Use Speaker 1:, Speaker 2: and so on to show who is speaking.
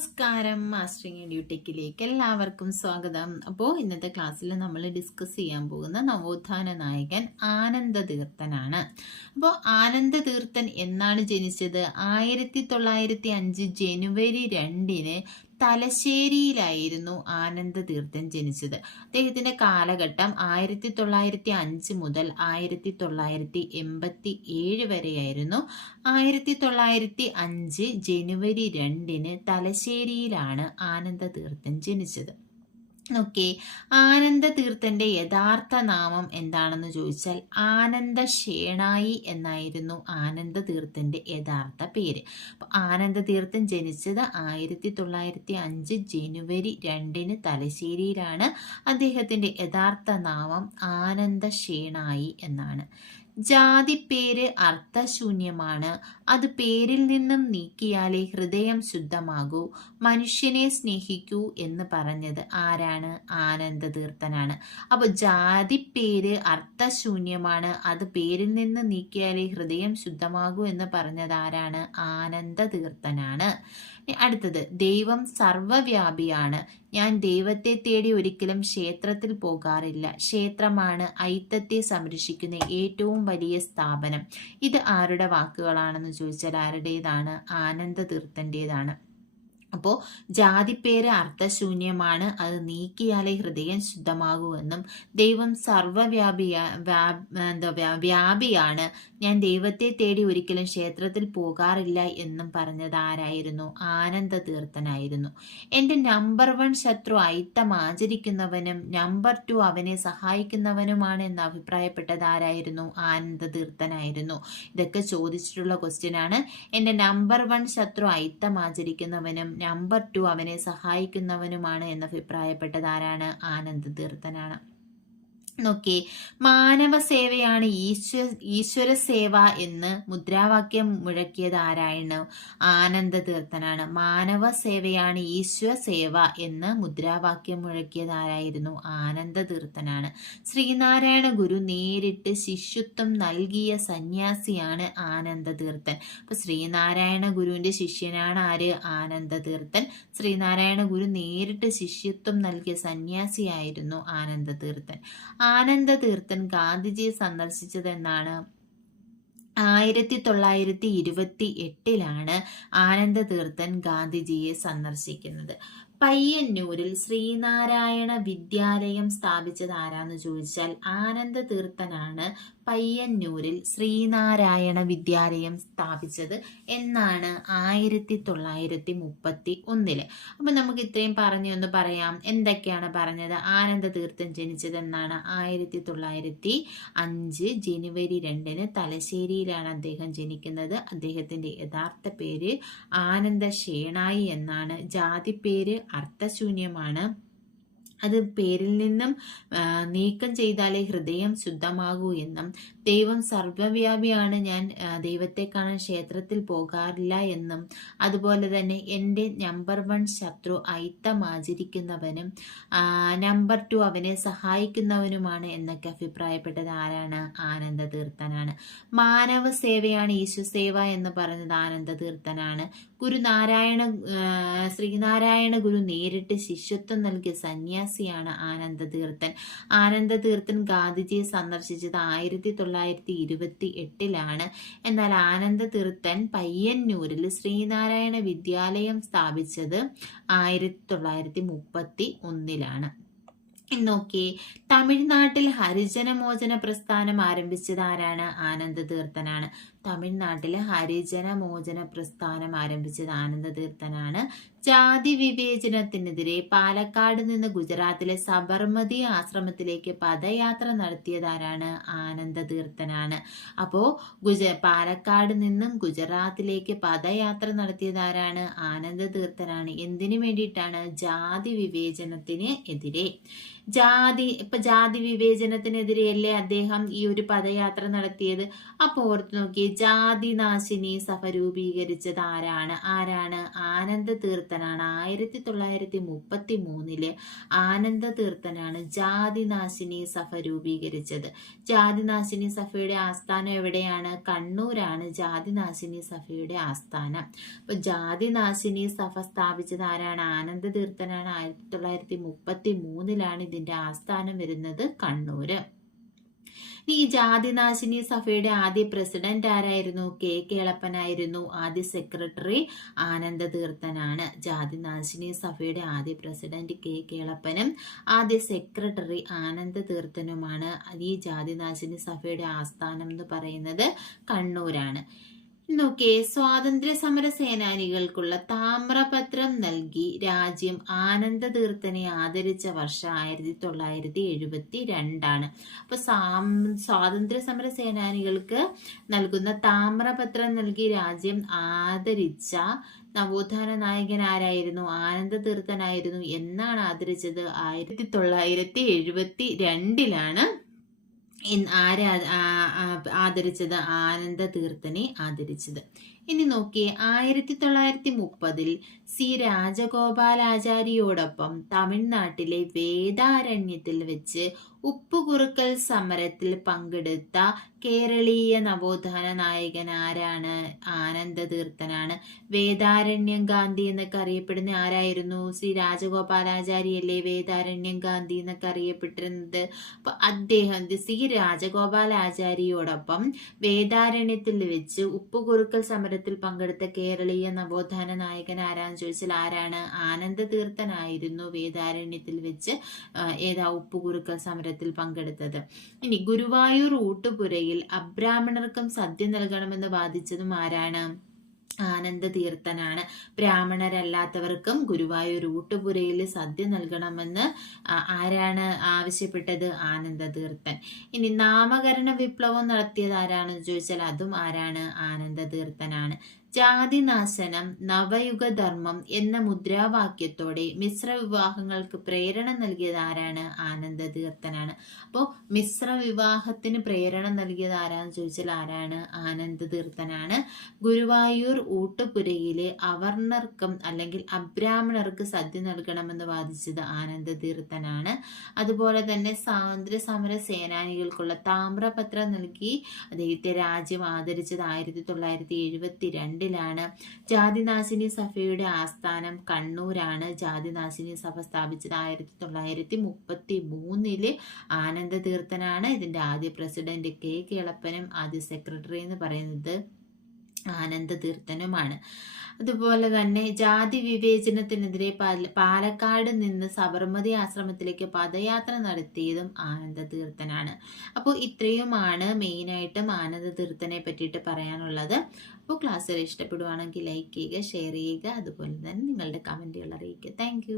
Speaker 1: നമസ്കാരം മാസ്റ്ററിംഗ് ഡ്യൂട്ടിക്കിലേക്ക് എല്ലാവർക്കും സ്വാഗതം. അപ്പോൾ ഇന്നത്തെ ക്ലാസ്സിൽ നമ്മൾ ഡിസ്കസ് ചെയ്യാൻ പോകുന്ന നവോത്ഥാന നായകൻ ആനന്ദ തീർത്ഥനാണ് അപ്പോൾ ആനന്ദ തീർത്ഥൻ എന്നാണ് ജനിച്ചത്? ആയിരത്തി തൊള്ളായിരത്തി അഞ്ച് ജനുവരി രണ്ടിന് തലശ്ശേരിയിലായിരുന്നു ആനന്ദ തീർത്ഥൻ ജനിച്ചത്. അദ്ദേഹത്തിന്റെ കാലഘട്ടം ആയിരത്തി തൊള്ളായിരത്തി അഞ്ച് മുതൽ ആയിരത്തി തൊള്ളായിരത്തി എൺപത്തി ഏഴ് വരെയായിരുന്നു. ആയിരത്തി തൊള്ളായിരത്തി അഞ്ച് ജനുവരി രണ്ടിന് തലശ്ശേരിയിലാണ് ആനന്ദ തീർത്ഥൻ ജനിച്ചത്. ഓക്കെ. ആനന്ദ തീർത്ഥന്റെ യഥാർത്ഥ നാമം എന്താണെന്ന് ചോദിച്ചാൽ ആനന്ദ ഷേണായി എന്നായിരുന്നു ആനന്ദ തീർത്ഥന്റെ യഥാർത്ഥ പേര്. അപ്പൊ ആനന്ദ തീർത്ഥൻ ജനിച്ചത് ആയിരത്തി തൊള്ളായിരത്തി അഞ്ച് ജനുവരി രണ്ടിന് തലശ്ശേരിയിലാണ്. അദ്ദേഹത്തിന്റെ യഥാർത്ഥ നാമം ആനന്ദ ഷേണായി എന്നാണ്. ജാതിപ്പേര് അർത്ഥശൂന്യമാണ്. അത് പേരിൽ നിന്നും നീക്കിയാലേ ഹൃദയം ശുദ്ധമാകൂ. മനുഷ്യനെ സ്നേഹിക്കൂ എന്ന് പറഞ്ഞത് ആരാണ്? ആനന്ദ തീർത്ഥനാണ് അപ്പൊ ജാതിപ്പേര് അർത്ഥശൂന്യമാണ്. അത് പേരിൽ നിന്ന് നീക്കിയാലേ ഹൃദയം ശുദ്ധമാകൂ എന്ന് പറഞ്ഞത് ആരാണ്? ആനന്ദ തീർത്ഥനാണ് അടുത്തത് ദൈവം സർവവ്യാപിയാണ്. ഞാൻ ദൈവത്തെ തേടി ഒരിക്കലും ക്ഷേത്രത്തിൽ പോകാറില്ല. ക്ഷേത്രമാണ് ഐത്തത്തെ സംരക്ഷിക്കുന്ന ഏറ്റവും വലിയ സ്ഥാപനം. ഇത് ആരുടെ വാക്കുകളാണെന്ന് ചോദിച്ചാൽ ആരുടേതാണ്? ആനന്ദ തീർത്ഥന്റെതാണ് അപ്പോൾ ജാതിപ്പേര് അർത്ഥശൂന്യമാണ്. അത് നീക്കിയാലേ ഹൃദയം ശുദ്ധമാകൂ എന്നും ദൈവം സർവവ്യാപിയ എന്താ വ്യാപിയാണ്. ഞാൻ ദൈവത്തെ തേടി ഒരിക്കലും ക്ഷേത്രത്തിൽ പോകാറില്ല എന്നും പറഞ്ഞത് ആരായിരുന്നു? ആനന്ദ തീർത്ഥനായിരുന്നു എന്റെ നമ്പർ വൺ ശത്രു ഐത്തം ആചരിക്കുന്നവനും നമ്പർ ടു അവനെ സഹായിക്കുന്നവനുമാണ് എന്ന് അഭിപ്രായപ്പെട്ടത് ആരായിരുന്നു? ആനന്ദ തീർത്ഥനായിരുന്നു ഇതൊക്കെ ചോദിച്ചിട്ടുള്ള ക്വസ്റ്റ്യൻ ആണ്. എന്റെ നമ്പർ വൺ ശത്രു ഐത്തം ആചരിക്കുന്നവനും നമ്പർ ടു അവനെ സഹായിക്കുന്നവനുമാണ് എന്ന് അഭിപ്രായപ്പെട്ടതാരാണ് ആരാണ് ആനന്ദ് തീർത്ഥനാണ്. നോക്കി. മാനവ സേവയാണ് ഈശ്വര ഈശ്വര സേവ എന്ന് മുദ്രാവാക്യം മുഴക്കിയത് ആരാണ് ആനന്ദ തീർത്ഥനാണ് മാനവ സേവയാണ് ഈശ്വര സേവ എന്ന് മുദ്രാവാക്യം മുഴക്കിയത് ആരായിരുന്നു? ആനന്ദ തീർത്ഥനാണ് ശ്രീനാരായണ ഗുരു നേരിട്ട് ശിഷ്യത്വം നൽകിയ സന്യാസിയാണ് ആനന്ദ തീർത്ഥൻ അപ്പൊ ശ്രീനാരായണ ഗുരുവിന്റെ ശിഷ്യനാണ് ആര്? ആനന്ദ തീർത്ഥൻ ശ്രീനാരായണ ഗുരു നേരിട്ട് ശിഷ്യത്വം നൽകിയ സന്യാസിയായിരുന്നു ആനന്ദ തീർത്ഥൻ ആനന്ദ തീർത്ഥൻ ഗാന്ധിജിയെ സന്ദർശിച്ചതെന്നാണ്. ആയിരത്തി തൊള്ളായിരത്തി ഇരുപത്തി എട്ടിലാണ് ആനന്ദ തീർത്ഥൻ ഗാന്ധിജിയെ സന്ദർശിക്കുന്നത്. പയ്യന്നൂരിൽ ശ്രീനാരായണ വിദ്യാലയം സ്ഥാപിച്ചത് ആരാന്ന് ചോദിച്ചാൽ ആനന്ദ തീർത്ഥനാണ് പയ്യന്നൂരിൽ ശ്രീനാരായണ വിദ്യാലയം സ്ഥാപിച്ചത് എന്നാണ് ആയിരത്തി തൊള്ളായിരത്തി മുപ്പത്തി ഒന്നിൽ അപ്പൊ നമുക്ക് ഇത്രയും പറഞ്ഞു എന്ന് പറയാം. എന്തൊക്കെയാണ് പറഞ്ഞത്? ആനന്ദ തീർത്ഥൻ ജനിച്ചത് എന്നാണ് ആയിരത്തി തൊള്ളായിരത്തി അഞ്ച് ജനുവരി രണ്ടിന് തലശ്ശേരിയിലാണ് അദ്ദേഹം ജനിക്കുന്നത്. അദ്ദേഹത്തിന്റെ യഥാർത്ഥ പേര് ആനന്ദ ഷേണായി എന്നാണ്. ജാതി പേര് അർത്ഥശൂന്യമാണ്. അത് പേരിൽ നിന്നും നീക്കം ചെയ്താലേ ഹൃദയം ശുദ്ധമാകൂ എന്നും. ദൈവം സർവവ്യാപിയാണ്. ഞാൻ ദൈവത്തെ കാണാൻ ക്ഷേത്രത്തിൽ പോകാറില്ല എന്നും. അതുപോലെ തന്നെ എന്റെ നമ്പർ വൺ ശത്രു ഐത്തം ആചരിക്കുന്നവനും നമ്പർ ടു അവനെ സഹായിക്കുന്നവനുമാണ് എന്നൊക്കെ അഭിപ്രായപ്പെട്ടത് ആരാണ്? ആനന്ദ തീർത്ഥനാണ് മാനവ സേവയാണ് ഈശു സേവ എന്ന് പറഞ്ഞത് ആനന്ദ തീർത്ഥനാണ് ഗുരുനാരായണ ശ്രീനാരായണ ഗുരു നേരിട്ട് ശിഷ്യത്വം നൽകിയ സന്യാസിയാണ് ആനന്ദതീർത്ഥൻ. ആനന്ദതീർത്ഥൻ ആനന്ദ തീർത്ഥൻ ഗാന്ധിജിയെ സന്ദർശിച്ചത് ആയിരത്തി തൊള്ളായിരത്തി ഇരുപത്തി എട്ടിലാണ് എന്നാൽ ആനന്ദതീർത്ഥൻ പയ്യന്നൂരിൽ ശ്രീനാരായണ വിദ്യാലയം സ്ഥാപിച്ചത് ആയിരത്തി തൊള്ളായിരത്തി മുപ്പത്തി ഒന്നിലാണ് നോക്കി തമിഴ്നാട്ടിൽ ഹരിജനമോചന പ്രസ്ഥാനം ആരംഭിച്ചത് ആരാണ്? ആനന്ദ തമിഴ്നാട്ടിലെ ഹരിജന മോചന പ്രസ്ഥാനം ആരംഭിച്ചത് ആനന്ദതീർത്ഥനാണ് ജാതി വിവേചനത്തിനെതിരെ പാലക്കാട് നിന്ന് ഗുജറാത്തിലെ സബർമതി ആശ്രമത്തിലേക്ക് പദയാത്ര നടത്തിയതാരാണ് ആനന്ദതീർത്ഥനാണ് അപ്പോൾ ഗുജ പാലക്കാട് നിന്നും ഗുജറാത്തിലേക്ക് പദയാത്ര നടത്തിയതാരാണ് ആനന്ദതീർത്ഥനാണ് എന്തിനു വേണ്ടിയിട്ടാണ് ജാതി വിവേചനത്തിന് എതിരെ? ജാതി ഇപ്പൊ ജാതി വിവേചനത്തിനെതിരെയല്ലേ അദ്ദേഹം ഈ ഒരു പദയാത്ര നടത്തിയത്? അപ്പോൾ ഓർത്ത് നോക്കി ജാതിനാശിനി സഭ രൂപീകരിച്ചത് ആരാണ്? ആരാണ് ആനന്ദ തീർത്ഥനാണ് ആയിരത്തി തൊള്ളായിരത്തി മുപ്പത്തി മൂന്നിൽ ആനന്ദ തീർത്ഥനാണ് ജാതിനാശിനി സഭ രൂപീകരിച്ചത് ജാതിനാശിനി സഭയുടെ ആസ്ഥാനം എവിടെയാണ്? കണ്ണൂരാണ് ജാതിനാശിനി സഭയുടെ ആസ്ഥാനം. അപ്പൊ ജാതിനാശിനി സഭ സ്ഥാപിച്ചത് ആരാണ്? ആനന്ദ തീർത്ഥനാണ് ആയിരത്തി തൊള്ളായിരത്തി മുപ്പത്തി മൂന്നിലാണ് ഇതിന്റെ ആസ്ഥാനം വരുന്നത് കണ്ണൂര്. ഈ ജാതിനാശിനി സഭയുടെ ആദ്യ പ്രസിഡന്റ് ആരായിരുന്നു? കെ. കേളപ്പനായിരുന്നു. ആദ്യ സെക്രട്ടറി ആനന്ദ തീർത്ഥനാണ് ജാതിനാശിനി സഭയുടെ ആദ്യ പ്രസിഡന്റ് കെ. കേളപ്പനും ആദ്യ സെക്രട്ടറി ആനന്ദ തീർത്ഥനുമാണ് ഈ ജാതിനാശിനി സഭയുടെ ആസ്ഥാനം എന്ന് പറയുന്നത് കണ്ണൂരാണ്. നോക്കിയേ സ്വാതന്ത്ര്യ സമര സേനാനികൾക്കുള്ള താമ്രപത്രം നൽകി രാജ്യം ആനന്ദ തീർത്ഥനെ ആദരിച്ച വർഷം ആയിരത്തി തൊള്ളായിരത്തി എഴുപത്തി രണ്ടാണ് അപ്പൊ സ്വാതന്ത്ര്യ സമര സേനാനികൾക്ക് നൽകുന്ന താമ്രപത്രം നൽകി രാജ്യം ആദരിച്ച നവോത്ഥാന നായകൻ ആരായിരുന്നു? ആനന്ദ തീർത്ഥനായിരുന്നു എന്നാണ് ആദരിച്ചത് ആയിരത്തി തൊള്ളായിരത്തി എഴുപത്തി രണ്ടിലാണ് ആരാ ആദരിച്ചത് ആനന്ദ തീർത്ഥനെ ആദരിച്ചത്. ഇനി നോക്കിയേ ആയിരത്തി തൊള്ളായിരത്തി മുപ്പതിൽ സി. രാജഗോപാലാചാരിയോടൊപ്പം തമിഴ്നാട്ടിലെ വേദാരണ്യത്തിൽ വെച്ച് ഉപ്പുകുറുക്കൽ സമരത്തിൽ പങ്കെടുത്ത കേരളീയ നവോത്ഥാന നായകൻ ആരാണ്? ആനന്ദതീർത്ഥനാണ്. വേദാരണ്യം ഗാന്ധി എന്നൊക്കെ അറിയപ്പെടുന്ന ആരായിരുന്നു? ശ്രീ രാജഗോപാലാചാര്യല്ലേ വേദാരണ്യം ഗാന്ധി എന്നൊക്കെ അറിയപ്പെട്ടിരുന്നത്? അപ്പൊ അദ്ദേഹം ശ്രീ രാജഗോപാലാചാരിയോടൊപ്പം വേദാരണ്യത്തിൽ വെച്ച് ഉപ്പുകുറുക്കൽ സമരത്തിൽ പങ്കെടുത്ത കേരളീയ നവോത്ഥാന നായകൻ ആരാന്ന് ചോദിച്ചാൽ ആരാണ്? ആനന്ദ തീർത്ഥനായിരുന്നു വേദാരണ്യത്തിൽ വെച്ച് ഏതാ ഉപ്പുകുറുക്കൽ സമരം സമരത്തിൽ പങ്കെടുത്തത്. ഇനി ഗുരുവായൂർ ഊട്ടുപുരയിൽ അബ്രാഹ്മണർക്കും സദ്യ നൽകണമെന്ന് വാദിച്ചതും ആരാണ്? ആനന്ദ തീർത്ഥനാണ് ബ്രാഹ്മണരല്ലാത്തവർക്കും ഗുരുവായൂർ ഊട്ടുപുരയിൽ സദ്യ നൽകണമെന്ന് ആരാണ് ആവശ്യപ്പെട്ടത്? ആനന്ദ തീർത്ഥൻ ഇനി നാമകരണ വിപ്ലവം നടത്തിയത് ആരാണെന്ന് ചോദിച്ചാൽ അതും ആരാണ്? ആനന്ദ തീർത്ഥനാണ് ജാതിനാശനം നവയുഗധർമ്മം എന്ന മുദ്രാവാക്യത്തോടെ മിശ്ര വിവാഹങ്ങൾക്ക് പ്രേരണ നൽകിയത് ആരാണ് ആനന്ദ തീർത്ഥനാണ് അപ്പോൾ മിശ്ര വിവാഹത്തിന് പ്രേരണ നൽകിയത് ആരാന്ന് ചോദിച്ചാൽ ആരാണ്? ആനന്ദ തീർത്ഥനാണ് ഗുരുവായൂർ ഊട്ടുപുരയിലെ അവർണർക്കും അല്ലെങ്കിൽ അബ്രാഹ്മണർക്ക് സദ്യ നൽകണമെന്ന് വാദിച്ചത് ആനന്ദ തീർത്ഥനാണ് അതുപോലെ തന്നെ സ്വാതന്ത്ര്യ സമര സേനാനികൾക്കുള്ള താമ്രപത്രം നൽകി അദ്ദേഹത്തെ രാജ്യം ആദരിച്ചത് ആയിരത്തി തൊള്ളായിരത്തി എഴുപത്തി രണ്ടിലാണ് ജാതിനാശിനി സഭയുടെ ആസ്ഥാനം കണ്ണൂരാണ്. ജാതിനാശിനി സഭ സ്ഥാപിച്ചത് ആയിരത്തി തൊള്ളായിരത്തി മുപ്പത്തി മൂന്നിൽ ആനന്ദ തീർത്ഥനാണ് ഇതിന്റെ ആദ്യ പ്രസിഡന്റ് കെ കേളപ്പനും ആദ്യ സെക്രട്ടറി എന്ന് പറയുന്നത്. ആനന്ദ തീർത്ഥനുമാണ് അതുപോലെ തന്നെ ജാതി വിവേചനത്തിനെതിരെ പാലക്കാട് നിന്ന് സബർമതി ആശ്രമത്തിലേക്ക് പദയാത്ര നടത്തിയതും ആനന്ദതീർത്ഥനാണ്. അപ്പോൾ ഇത്രയുമാണ് മെയിനായിട്ടും ആനന്ദ തീർത്ഥനെ പറ്റിയിട്ട് പറയാനുള്ളത്. അപ്പോൾ ക്ലാസ്സിൽ ഇഷ്ടപ്പെടുവാണെങ്കിൽ ലൈക്ക് ചെയ്യുക ഷെയർ ചെയ്യുക. അതുപോലെ തന്നെ നിങ്ങളുടെ കമന്റുകൾ അറിയിക്കുക. താങ്ക്